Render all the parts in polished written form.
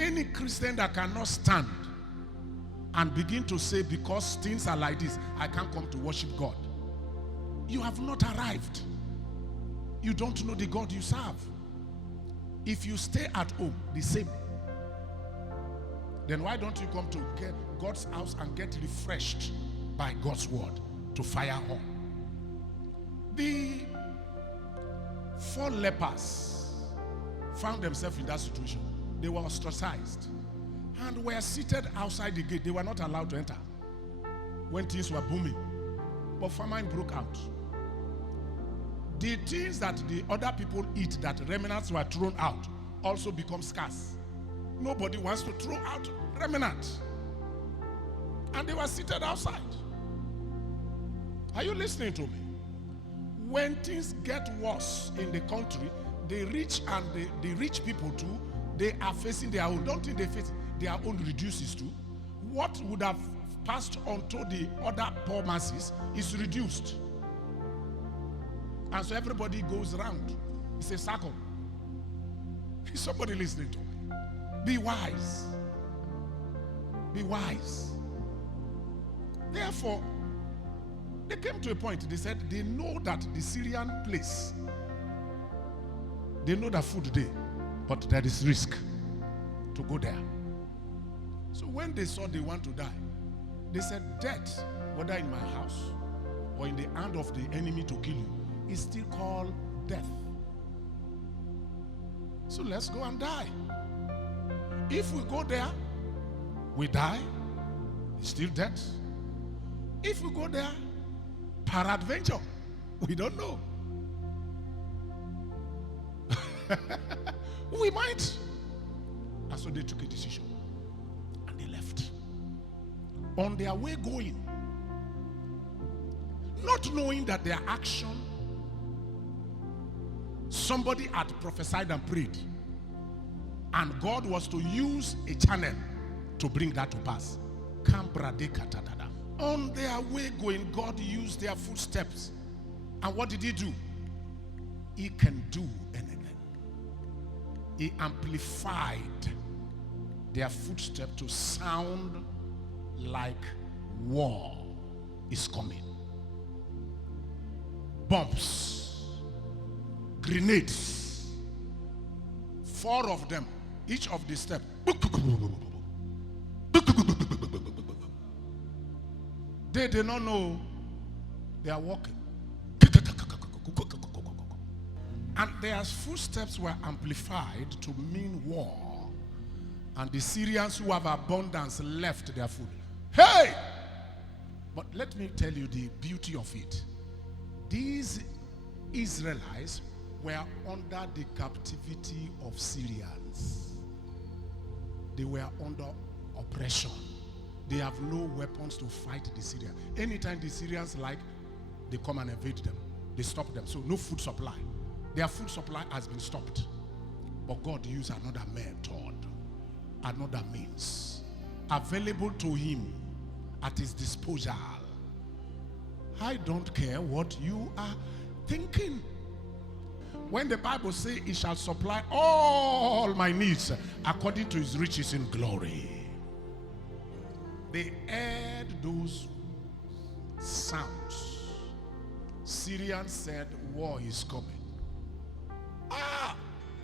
Any Christian that cannot stand and begin to say, because things are like this, I can't come to worship God, you have not arrived. You don't know the God you serve. If you stay at home, the same. Then why don't you come to get God's house and get refreshed by God's word to fire on? The 4 lepers found themselves in that situation. They were ostracized and were seated outside the gate. They were not allowed to enter when things were booming. But famine broke out. The things that the other people eat, that remnants were thrown out, also become scarce. Nobody wants to throw out remnants. And they were seated outside. Are you listening to me? When things get worse in the country, the rich and the rich people too, they are facing their own. Don't think they face their own reduces too. What would have passed on to the other poor masses is reduced. And so everybody goes around. It's a circle. Is somebody listening to me? Be wise. Be wise. Therefore, they came to a point. They said they know that the Syrian place, they know that food there, but there is risk to go there. So when they saw they want to die, they said death, whether in my house or in the hand of the enemy to kill you, is still called death. So let's go and die. If we go there, we die, it's still death. If we go there, peradventure, we don't know. We might. And so they took a decision and they left. On their way going, not knowing that their action, somebody had prophesied and prayed, and God was to use a channel to bring that to pass. On their way going, God used their footsteps. And what did he do? He can do anything. He amplified their footsteps to sound like war is coming. Bombs, grenades, 4 of them, each of the steps. They did not know they are walking. And their footsteps were amplified to mean war. And the Syrians who have abundance left their food. Hey! But let me tell you the beauty of it. These Israelites were under the captivity of Syrians. They were under oppression. They have no weapons to fight the Syrians. Anytime the Syrians like, they come and invade them. They stop them. So no food supply. Their food supply has been stopped. But God used another method, another means, available to him at his disposal. I don't care what you are thinking. When the Bible says he shall supply all my needs according to his riches in glory. They heard those sounds. Syrians said, war is coming.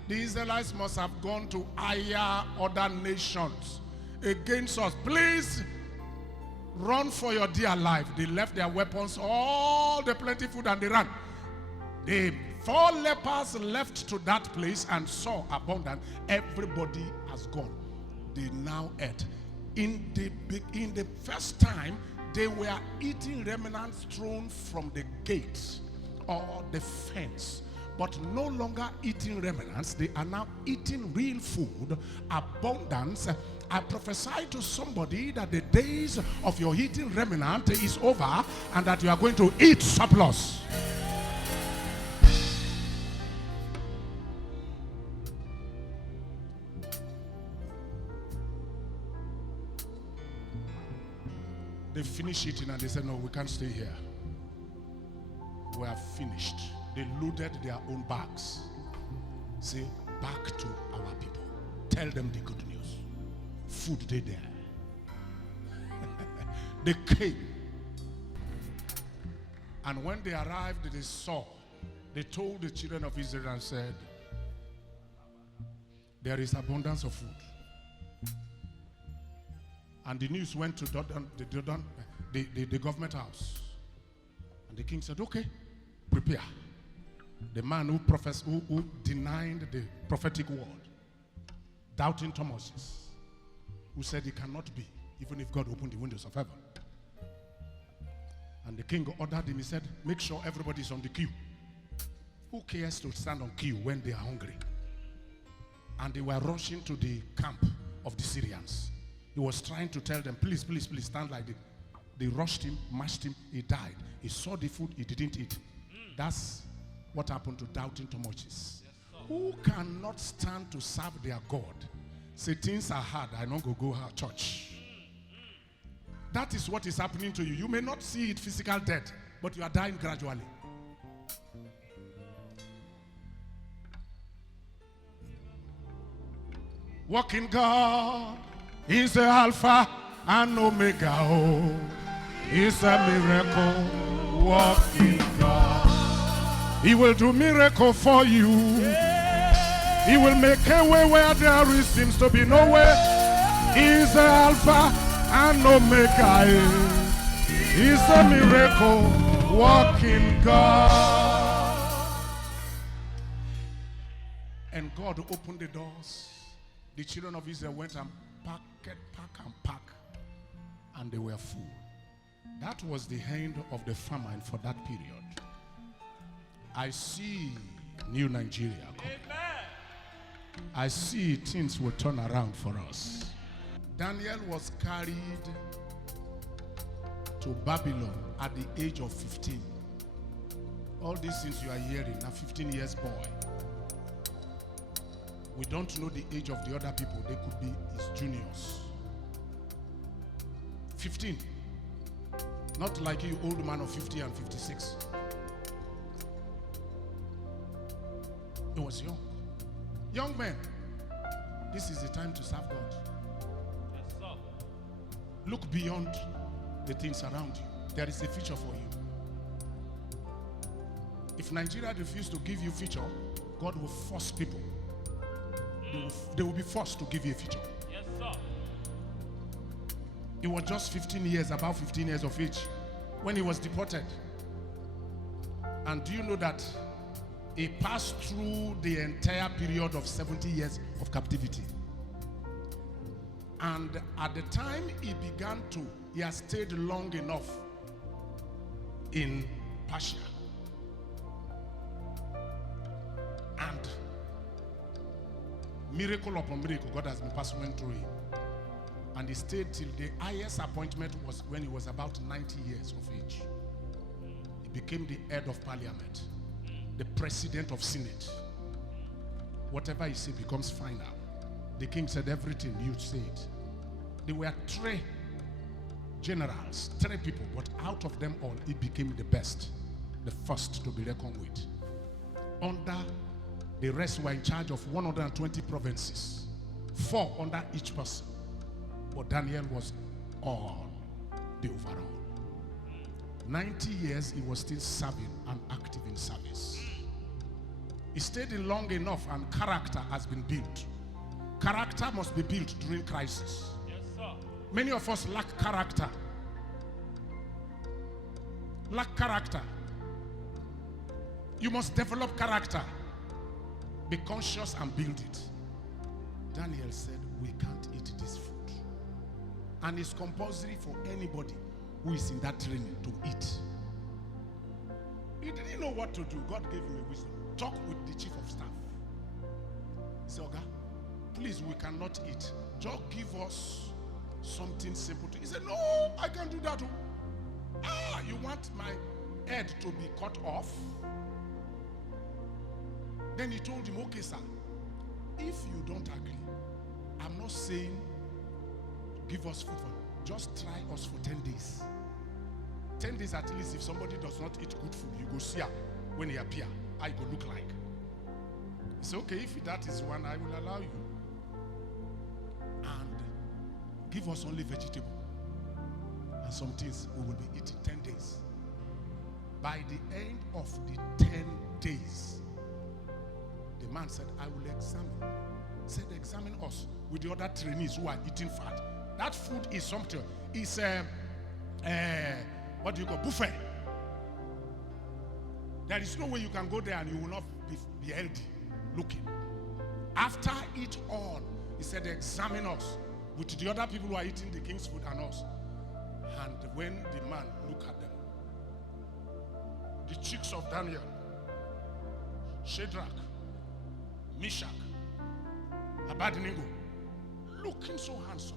The Israelites must have gone to hire other nations against us. Please run for your dear life. They left their weapons, all the plenty food, and they ran. The 4 lepers left to that place and saw abundance. Everybody has gone. They now ate. In the first time, they were eating remnants thrown from the gate or the fence. But no longer eating remnants. They are now eating real food, abundance. I prophesy to somebody that the days of your eating remnant is over and that you are going to eat surplus. They finished eating and they said, no, we can't stay here. We are finished. They loaded their own bags. Say, back to our people. Tell them the good news. food they there. They came. And when they arrived, they saw. They told the children of Israel and said, there is abundance of food. And the news went to the government house. And the king said, okay, prepare. The man who denied the prophetic word, doubting Thomas, who said it cannot be, even if God opened the windows of heaven. And the king ordered him, he said, make sure everybody is on the queue. Who cares to stand on queue when they are hungry? And they were rushing to the camp of the Syrians. He was trying to tell them, please, please, please stand like this. They rushed him, mashed him, he died. He saw the food, he didn't eat. That's what happened to doubting Thomas. Who cannot stand to serve their God? Say things are hard, I don't go to church. That is what is happening to you. You may not see it physical death, but you are dying gradually. Walking God is the Alpha and Omega. Oh, it's a miracle. Walking God. He will do miracle for you. He will make a way where there seems to be no way. He's the Alpha and Omega. He's a miracle. Walking God. And God opened the doors. The children of Israel went and pack, and they were full. That was the end of the famine for that period. I see new Nigeria coming. I see things will turn around for us. Daniel was carried to Babylon at the age of 15. All these things you are hearing, a 15 years boy. We don't know the age of the other people. They could be his juniors. 15. Not like you old man of 50 and 56. He was young. Young men, this is the time to serve God. Yes, sir. Look beyond the things around you. There is a future for you. If Nigeria refuses to give you future, God will force people. They will be forced to give you a future. Yes, sir. He was just 15 years, about 15 years of age, when he was deported. And do you know that he passed through the entire period of 70 years of captivity? And at the time he has stayed long enough in Persia. And miracle upon miracle, God has been passing through him. And he stayed till the highest appointment was when he was about 90 years of age. He became the head of parliament, the president of Senate. Whatever he said becomes final. The king said everything you said. There were 3 generals, 3 people, but out of them all, he became the best, the first to be reckoned with. Under the rest were in charge of 120 provinces, 4 under each person. But Daniel was on the overall. 90 years he was still serving and active in service. He stayed in long enough and character has been built. Character must be built during crisis. Yes, sir. Many of us lack character. Lack character. You must develop character. Be conscious and build it. Daniel said, we can't eat this food. And it's compulsory for anybody who is in that training to eat. He didn't know what to do. God gave him a wisdom. Talk with the chief of staff. He said, Oga, please, we cannot eat. Just give us something simple to eat. He said, no, I can't do that. You want my head to be cut off? Then he told him, okay, sir, if you don't agree, I'm not saying give us food for, just try us for 10 days. 10 days at least. If somebody does not eat good food, you go see her when he appear. I go look like. He said, okay, if that is one, I will allow you. And Give us only vegetable. And some things we will be eating 10 days. By the end of the 10 days, the man said, I will examine. He said, examine us with the other trainees who are eating fat. That food is something. It's what do you call buffet. There is no way you can go there and you will not be healthy looking. After it all, he said, examine us with the other people who are eating the king's food and us. And when the man looked at them, the cheeks of Daniel, Shadrach, Meshach, Abednego, looking so handsome,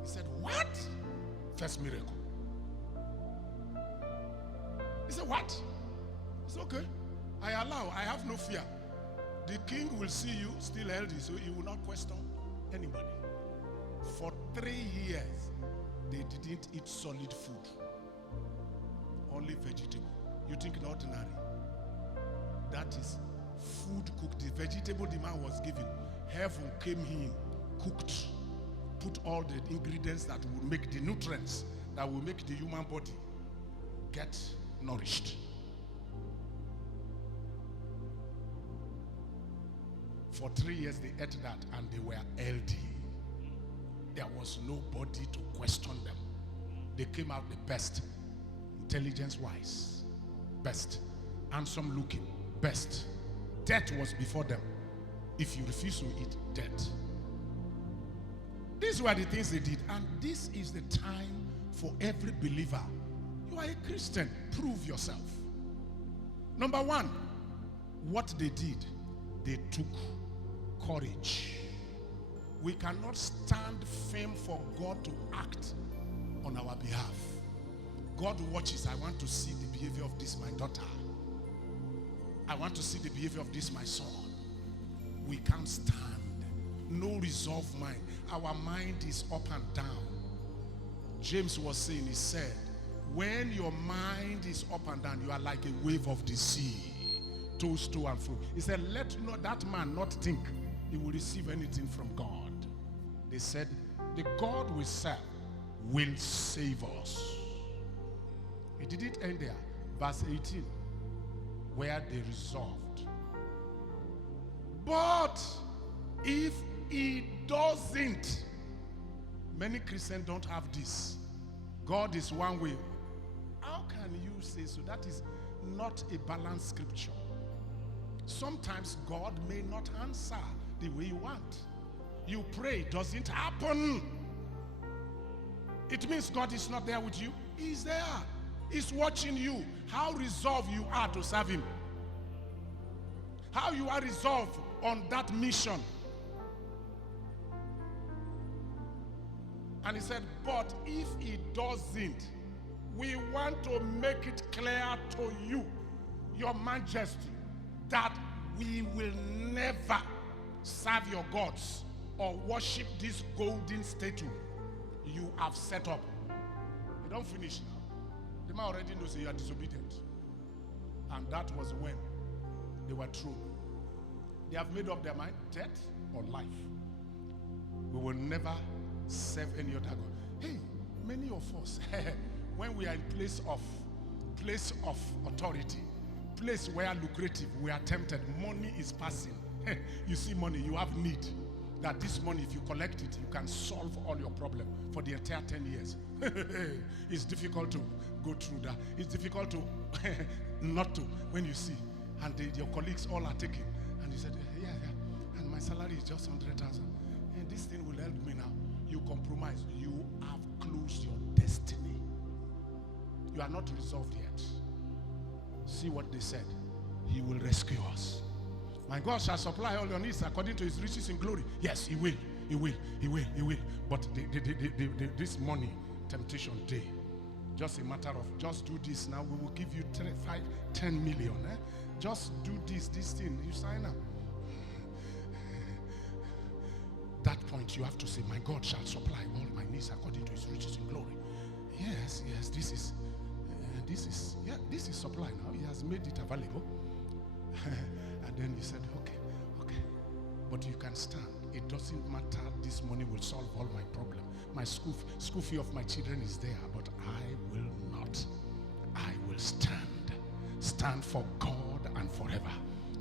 he said, what? First miracle. He said, what? It's okay. I allow. I have no fear. The king will see you still healthy, so he will not question anybody. For 3 years, they didn't eat solid food. Only vegetable. You think in ordinary? That is food cooked. The vegetable the man was given, heaven came in, cooked, put all the ingredients that will make the nutrients, that will make the human body get nourished. For 3 years they ate that and they were healthy. There was nobody to question them. They came out the best, intelligence-wise, best, handsome looking, best. Death was before them. If you refuse to eat, death. These were the things they did, and this is the time for every believer. You are a Christian, prove yourself. Number one, what they did, they took courage. We cannot stand firm for God to act on our behalf. God watches. I want to see the behavior of this my daughter. I want to see the behavior of this my son. We can't stand. No resolve mind. Our mind is up and down. James was saying, he said, when your mind is up and down, you are like a wave of the sea, tossed to and fro. He said, let not that man not think he will receive anything from God. They said, the God we serve will save us. It didn't end there. Verse 18, where they resolved. But if he doesn't, many Christians don't have this. God is one way. How can you say so? That is not a balanced scripture. Sometimes God may not answer the way you want. You pray, it doesn't happen. It means God is not there with you. He's there. He's watching you. How resolved you are to serve him. How you are resolved on that mission. And he said, but if he doesn't, we want to make it clear to you, your majesty, that we will never serve your gods or worship this golden statue you have set up. You don't finish now. The man already knows you are disobedient. And that was when they were thrown. They have made up their mind, death or life. We will never serve any other God. Hey, many of us, when we are in place of authority, place where lucrative, we are tempted, money is passing. You see money, you have need. That this money, if you collect it, you can solve all your problem for the entire 10 years. It's difficult to go through that. It's difficult to not to when you see. And your colleagues all are taking. And you said, yeah. And my salary is just 100,000. And this thing will help me now. You compromise. You have closed your destiny. You are not resolved yet. See what they said. He will rescue us. My God shall supply all your needs according to his riches in glory. Yes, he will. He will. He will. He will. But this money temptation day, just a matter of just do this now. We will give you 3, 5, 10 million. Just do this thing. You sign up. That point you have to say, my God shall supply all my needs according to his riches in glory. Yes, this is supply now. He has made it available. And then you said, okay, but you can stand. it doesn't matter, this money will solve all my problem. My school fee of my children is there, but I will not. I will stand for God and forever.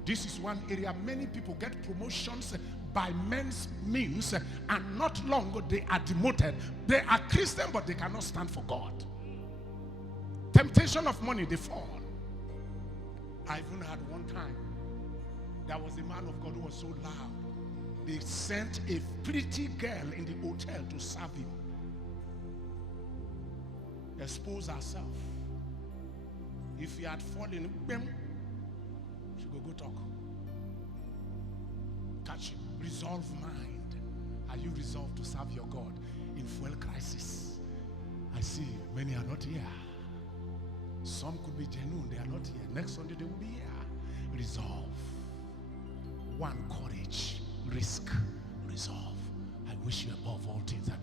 This is one area many people get promotions by men's means, and not long they are demoted. They are Christian, but they cannot stand for God. Temptation of money, they fall. I even had one time, there was a man of God who was so loud. They sent a pretty girl in the hotel to serve him. Expose herself. If he had fallen, bam, she go talk. Catch him. Resolve mind. Are you resolved to serve your God in fuel crisis? I see many are not here. Some could be genuine, they are not here. Next Sunday they will be here. Resolve. One, courage. Risk. Resolve. I wish you above all things that